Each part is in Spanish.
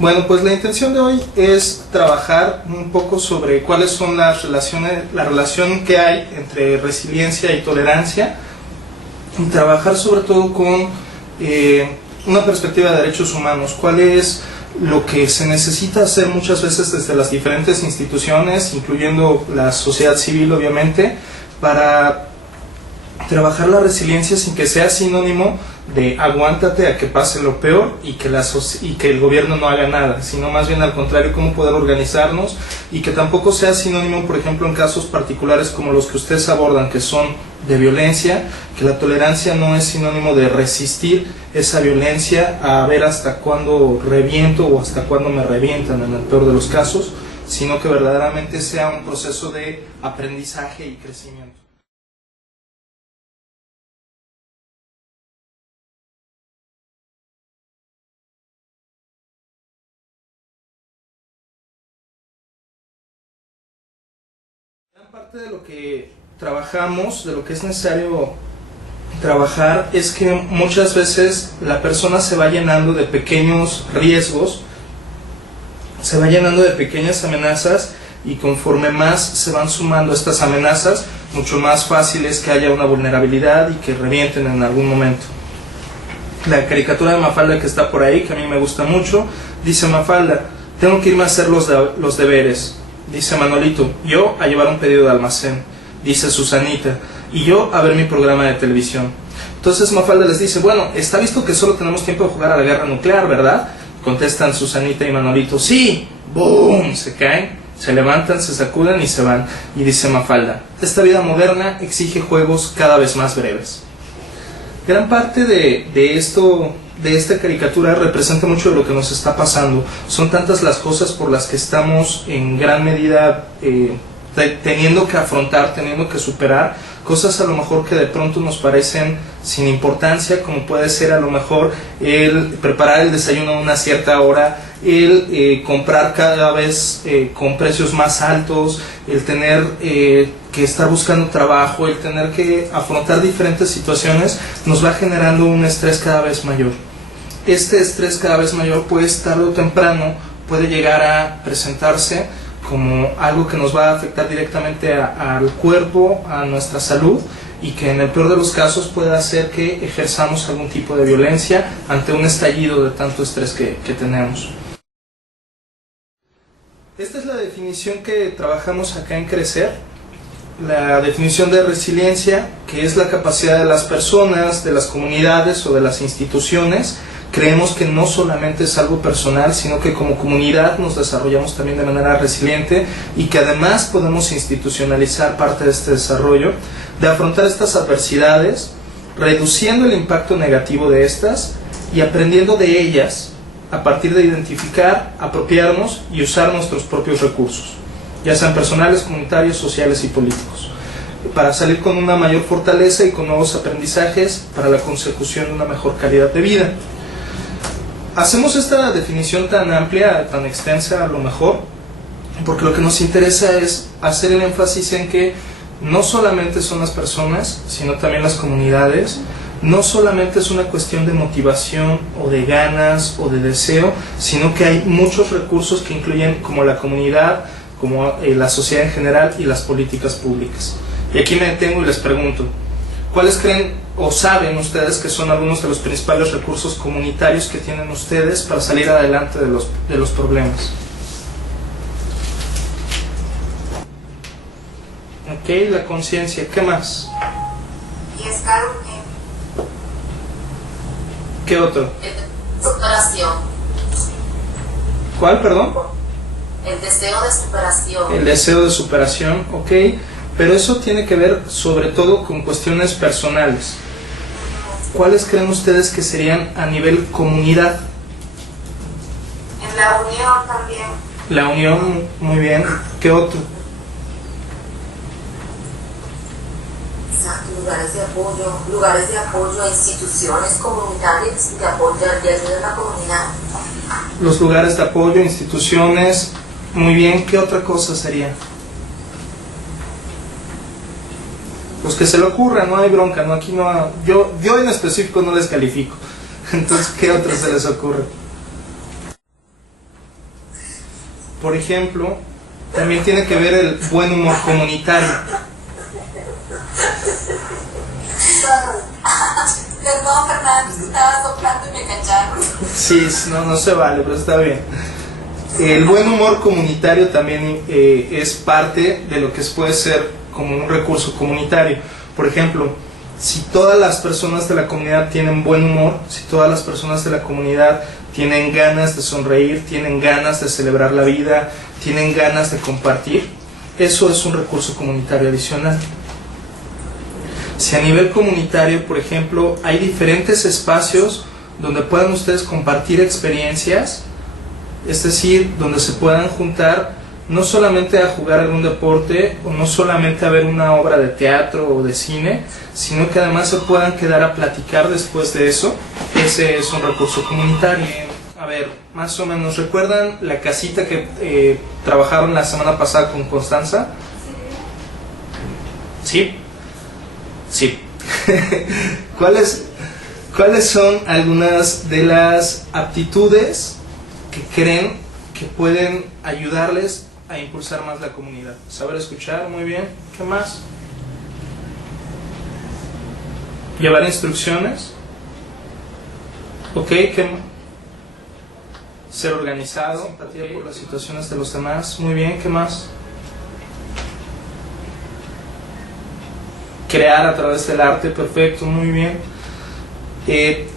Bueno, pues la intención de hoy es trabajar un poco sobre cuáles son las relaciones, la relación que hay entre resiliencia y tolerancia, y trabajar sobre todo con una perspectiva de derechos humanos. ¿Cuál es lo que se necesita hacer muchas veces desde las diferentes instituciones, incluyendo la sociedad civil obviamente, para trabajar la resiliencia sin que sea sinónimo de aguántate a que pase lo peor y que el gobierno no haga nada, sino más bien al contrario, cómo poder organizarnos, y que tampoco sea sinónimo, por ejemplo, en casos particulares como los que ustedes abordan, que son de violencia, que la tolerancia no es sinónimo de resistir esa violencia a ver hasta cuándo reviento o hasta cuándo me revientan en el peor de los casos, sino que verdaderamente sea un proceso de aprendizaje y crecimiento. Gran parte de lo que trabajamos, de lo que es necesario trabajar, es que muchas veces la persona se va llenando de pequeños riesgos, se va llenando de pequeñas amenazas, y conforme más se van sumando estas amenazas, mucho más fácil es que haya una vulnerabilidad y que revienten en algún momento. La caricatura de Mafalda que está por ahí, que a mí me gusta mucho, dice Mafalda: tengo que irme a hacer los deberes. Dice Manolito: yo a llevar un pedido de almacén. Dice Susanita: y yo a ver mi programa de televisión. Entonces Mafalda les dice: bueno, está visto que solo tenemos tiempo de jugar a la guerra nuclear, ¿verdad? Contestan Susanita y Manolito: sí. ¡Boom! Se caen, se levantan, se sacuden y se van. Y dice Mafalda: esta vida moderna exige juegos cada vez más breves. Gran parte de esta caricatura representa mucho de lo que nos está pasando. Son tantas las cosas por las que estamos en gran medida teniendo que afrontar, teniendo que superar, cosas a lo mejor que de pronto nos parecen sin importancia, como puede ser a lo mejor el preparar el desayuno a una cierta hora, el comprar cada vez con precios más altos, el tener que estar buscando trabajo, el tener que afrontar diferentes situaciones, nos va generando un estrés cada vez mayor. Este estrés cada vez mayor, pues tarde o temprano puede llegar a presentarse como algo que nos va a afectar directamente al cuerpo, a nuestra salud, y que en el peor de los casos puede hacer que ejerzamos algún tipo de violencia ante un estallido de tanto estrés que tenemos. Esta es la definición que trabajamos acá en Crecer, la definición de resiliencia, que es la capacidad de las personas, de las comunidades o de las instituciones. Creemos que no solamente es algo personal, sino que como comunidad nos desarrollamos también de manera resiliente, y que además podemos institucionalizar parte de este desarrollo, de afrontar estas adversidades, reduciendo el impacto negativo de estas y aprendiendo de ellas a partir de identificar, apropiarnos y usar nuestros propios recursos, ya sean personales, comunitarios, sociales y políticos, para salir con una mayor fortaleza y con nuevos aprendizajes para la consecución de una mejor calidad de vida. Hacemos esta definición tan amplia, tan extensa a lo mejor, porque lo que nos interesa es hacer el énfasis en que no solamente son las personas, sino también las comunidades. No solamente es una cuestión de motivación o de ganas o de deseo, sino que hay muchos recursos que incluyen como la comunidad, como la sociedad en general y las políticas públicas. Y aquí me detengo y les pregunto: ¿cuáles creen o saben ustedes que son algunos de los principales recursos comunitarios que tienen ustedes para salir adelante de los problemas? Ok, la conciencia. ¿Qué más? Y estar ¿Qué otro? superación. ¿Cuál, perdón? El deseo de superación. El deseo de superación, ok. Pero eso tiene que ver sobre todo con cuestiones personales. ¿Cuáles creen ustedes que serían a nivel comunidad? En la unión también. La unión, muy bien. ¿Qué otro? Exacto, lugares de apoyo a instituciones comunitarias de apoyo de ayuda a la comunidad. Los lugares de apoyo, instituciones, muy bien. ¿Qué otra cosa sería? Los que se le ocurra, no hay bronca, no, aquí no, yo en específico no les califico. Entonces, ¿qué otros se les ocurre? por ejemplo, también tiene que ver el buen humor comunitario. Perdón, Fernando, estaba soplando y me cacharon. Sí, no se vale, pero está bien. El buen humor comunitario también es parte de lo que puede ser como un recurso comunitario. Por ejemplo, si todas las personas de la comunidad tienen buen humor, si todas las personas de la comunidad tienen ganas de sonreír, tienen ganas de celebrar la vida, tienen ganas de compartir, eso es un recurso comunitario adicional. Si a nivel comunitario, por ejemplo, hay diferentes espacios donde puedan ustedes compartir experiencias, es decir, donde se puedan juntar no solamente a jugar algún deporte o no solamente a ver una obra de teatro o de cine, sino que además se puedan quedar a platicar después de eso, ese es un recurso comunitario. A ver, más o menos, ¿recuerdan la casita que trabajaron la semana pasada con Constanza? ¿Sí? Sí. ¿Cuáles son algunas de las aptitudes que creen que pueden ayudarles a impulsar más la comunidad? Saber escuchar, muy bien. ¿Qué más? Llevar instrucciones. Ok, ¿qué más? Ser organizado, empatía por las situaciones de los demás. Muy bien, ¿qué más? Crear a través del arte, perfecto, muy bien.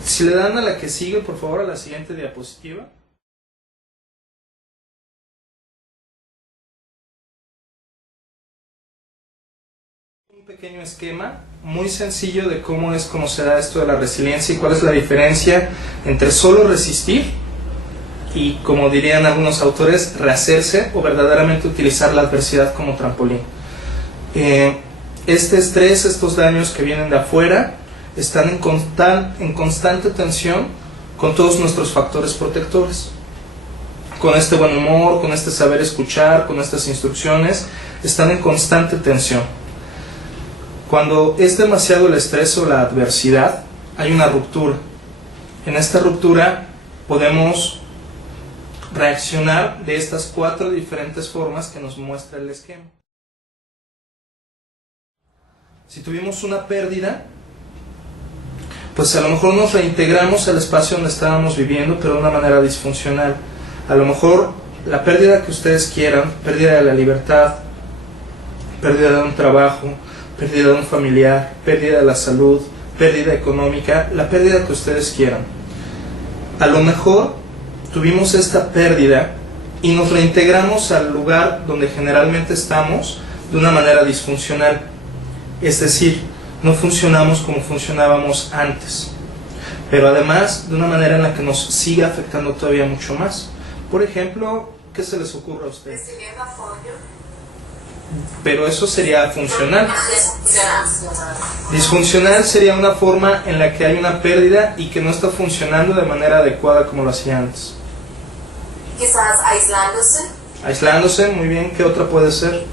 Si le dan a la que sigue, por favor, a la siguiente diapositiva. Un pequeño esquema muy sencillo de cómo se da esto de la resiliencia y cuál es la diferencia entre solo resistir y, como dirían algunos autores, rehacerse o verdaderamente utilizar la adversidad como trampolín. Este estrés, estos daños que vienen de afuera, están en constante tensión con todos nuestros factores protectores. Con este buen humor, con este saber escuchar, con estas instrucciones, están en constante tensión. Cuando es demasiado el estrés o la adversidad, hay una ruptura. En esta ruptura podemos reaccionar de estas 4 diferentes formas que nos muestra el esquema. Si tuvimos una pérdida, pues a lo mejor nos reintegramos al espacio donde estábamos viviendo, pero de una manera disfuncional. A lo mejor la pérdida que ustedes quieran, pérdida de la libertad, pérdida de un trabajo, pérdida de un familiar, pérdida de la salud, pérdida económica, la pérdida que ustedes quieran. A lo mejor tuvimos esta pérdida y nos reintegramos al lugar donde generalmente estamos de una manera disfuncional. Es decir, no funcionamos como funcionábamos antes, pero además de una manera en la que nos sigue afectando todavía mucho más. Por ejemplo, ¿qué se les ocurre a ustedes? Recibiendo apoyo. Pero eso sería funcional. Disfuncional sería una forma en la que hay una pérdida y que no está funcionando de manera adecuada como lo hacía antes. Quizás aislándose. Aislándose, muy bien. ¿Qué otra puede ser?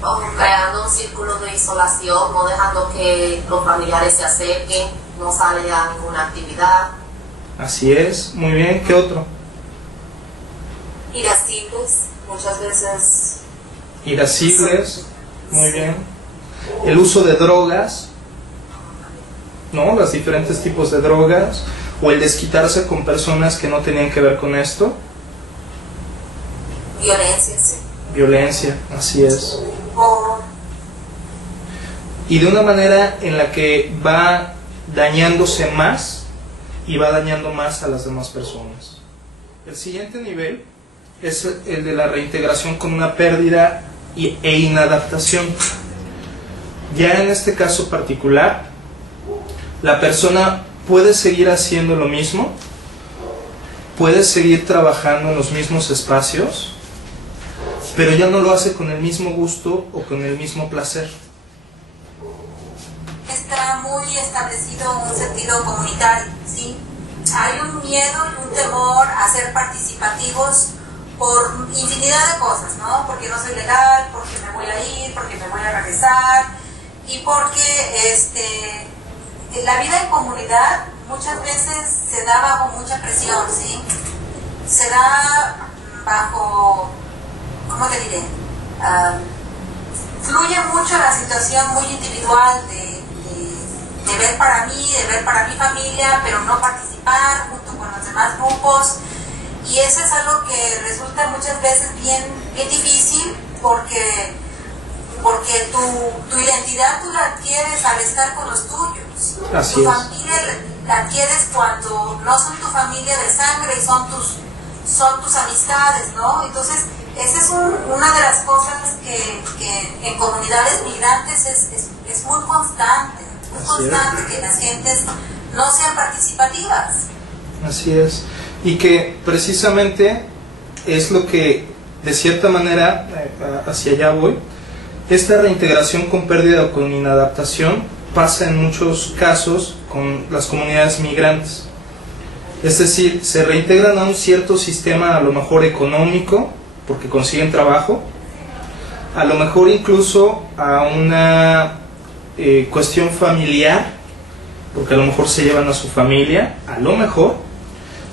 O creando un círculo de isolación, no dejando que los familiares se acerquen, no sale a ninguna actividad. Así es, muy bien. ¿Qué otro? Irascibles, muchas veces. Irascibles, muy bien. El uso de drogas, ¿no? Los diferentes tipos de drogas, o el desquitarse con personas que no tenían que ver con esto. Violencia, sí. Violencia, así es. Y de una manera en la que va dañándose más y va dañando más a las demás personas. El siguiente nivel es el de la reintegración con una pérdida e inadaptación. Ya en este caso particular, la persona puede seguir haciendo lo mismo, puede seguir trabajando en los mismos espacios, pero ya no lo hace con el mismo gusto o con el mismo placer. Está muy establecido un sentido comunitario, ¿sí? Hay un miedo y un temor a ser participativos por infinidad de cosas, ¿no? Porque no soy legal, porque me voy a ir, porque me voy a regresar, y porque la vida en comunidad muchas veces se da bajo mucha presión, ¿sí? se da bajo, ¿cómo te diré? Fluye mucho la situación muy individual de ver para mí, de ver para mi familia, pero no participar junto con los demás grupos. Y eso es algo que resulta muchas veces bien difícil porque tu identidad tú la adquieres al estar con los tuyos. Así tu es. familia la adquieres cuando no son tu familia de sangre y son tus amistades, ¿no? Entonces, esa es una de las cosas que en comunidades migrantes es muy constante. Muy constante que las gentes no sean participativas. Así es. Y que precisamente es lo que, de cierta manera, hacia allá voy, esta reintegración con pérdida o con inadaptación pasa en muchos casos con las comunidades migrantes. Es decir, se reintegran a un cierto sistema, a lo mejor económico, porque consiguen trabajo, a lo mejor incluso a una cuestión familiar, porque a lo mejor se llevan a su familia, a lo mejor.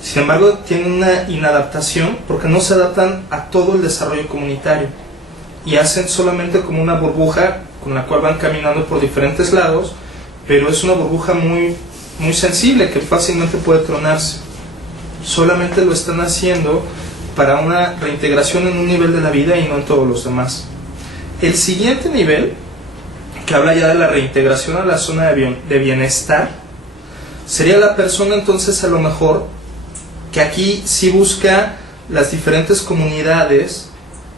Sin embargo, tienen una inadaptación porque no se adaptan a todo el desarrollo comunitario y hacen solamente como una burbuja con la cual van caminando por diferentes lados, pero es una burbuja muy, muy sensible que fácilmente puede tronarse. Solamente lo están haciendo para una reintegración en un nivel de la vida y no en todos los demás. El siguiente nivel, que habla ya de la reintegración a la zona de bienestar, sería la persona entonces a lo mejor que aquí sí busca las diferentes comunidades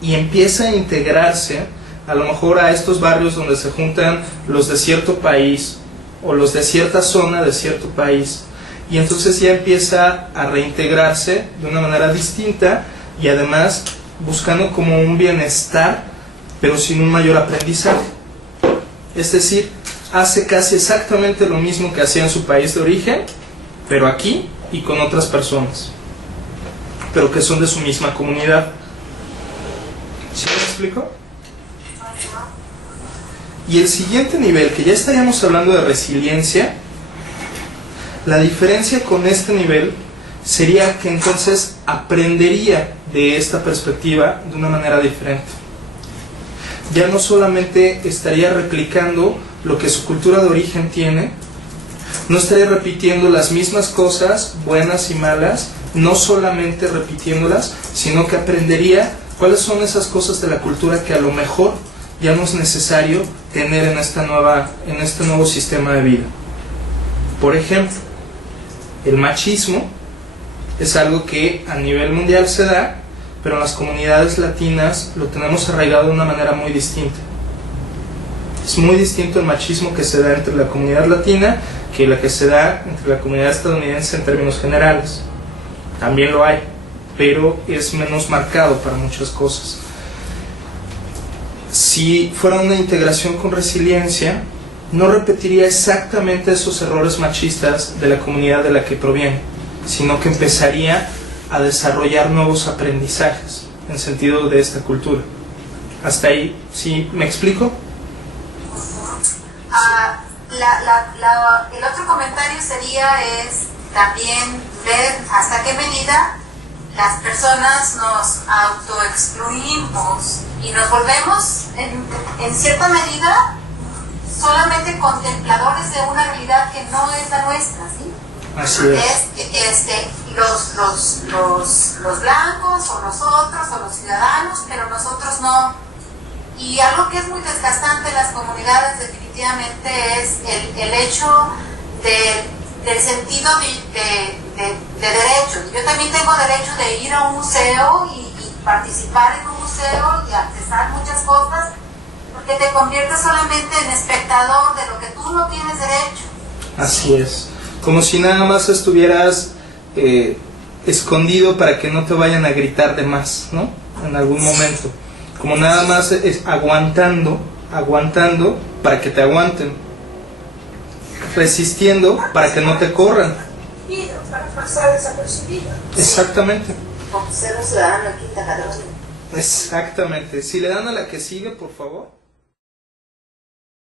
y empieza a integrarse a lo mejor a estos barrios donde se juntan los de cierto país o los de cierta zona de cierto país, y entonces ya empieza a reintegrarse de una manera distinta y además buscando como un bienestar pero sin un mayor aprendizaje. Es decir, hace casi exactamente lo mismo que hacía en su país de origen, pero aquí y con otras personas, pero que son de su misma comunidad. ¿Sí me explico? Y el siguiente nivel, que ya estaríamos hablando de resiliencia, la diferencia con este nivel sería que entonces aprendería de esta perspectiva de una manera diferente. Ya no solamente estaría replicando lo que su cultura de origen tiene, no estaría repitiendo las mismas cosas, buenas y malas, no solamente repitiéndolas, sino que aprendería cuáles son esas cosas de la cultura que a lo mejor ya no es necesario tener en este nuevo sistema de vida. Por ejemplo, el machismo es algo que a nivel mundial se da, pero en las comunidades latinas lo tenemos arraigado de una manera muy distinta. Es muy distinto el machismo que se da entre la comunidad latina que la que se da entre la comunidad estadounidense en términos generales. También lo hay, pero es menos marcado para muchas cosas. Si fuera una integración con resiliencia, no repetiría exactamente esos errores machistas de la comunidad de la que proviene, sino que empezaría a desarrollar nuevos aprendizajes en sentido de esta cultura. ¿Hasta ahí sí me explico? El otro comentario sería también ver hasta qué medida las personas nos autoexcluimos y nos volvemos en cierta medida solamente contempladores de una realidad que no es la nuestra, ¿sí? Así es. Los blancos o nosotros o los ciudadanos, pero nosotros no. Y algo que es muy desgastante en las comunidades definitivamente es el hecho del sentido de derecho. Yo también tengo derecho de ir a un museo y participar en un museo y accesar muchas cosas, porque te conviertes solamente en espectador de lo que tú no tienes derecho. Así es. Como si nada más estuvieras escondido para que no te vayan a gritar de más, ¿no? En algún momento. Como nada más aguantando para que te aguanten, resistiendo para que no te corran. Para pasar desapercibido. Exactamente. Como ser un ciudadano de quinta categoría. Exactamente. Si le dan a la que sigue, por favor.